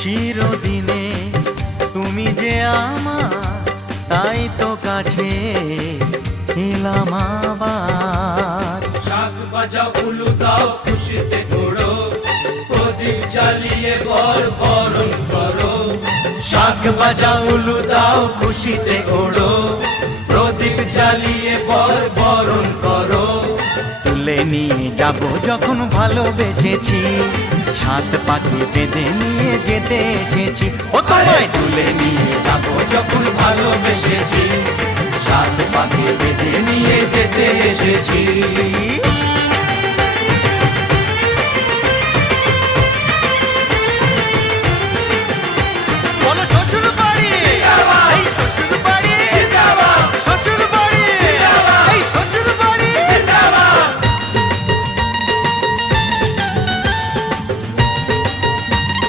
চিরদিনে তুমি যে আমার, তাই তো কাছে এলাম আবার। শাক বাজাও উলু দাও খুশিতে ঘোড়ো, প্রদীপ জ্বালিয়ে বরণ করো। শাক বাজাও উলু দাও খুশিতে ওড়ো, প্রদীপ জ্বালিয়ে বরণ করো। তুলে নিয়ে যাব যখন ভালোবেসেছি, সাত পাখি বেঁধে নিয়ে যেতে এসেছি। ও তোমায় তুলে নিয়ে যাব যখন ভালোবেসেছি, সাত পাখি বেঁধে নিয়ে যেতে এসেছি।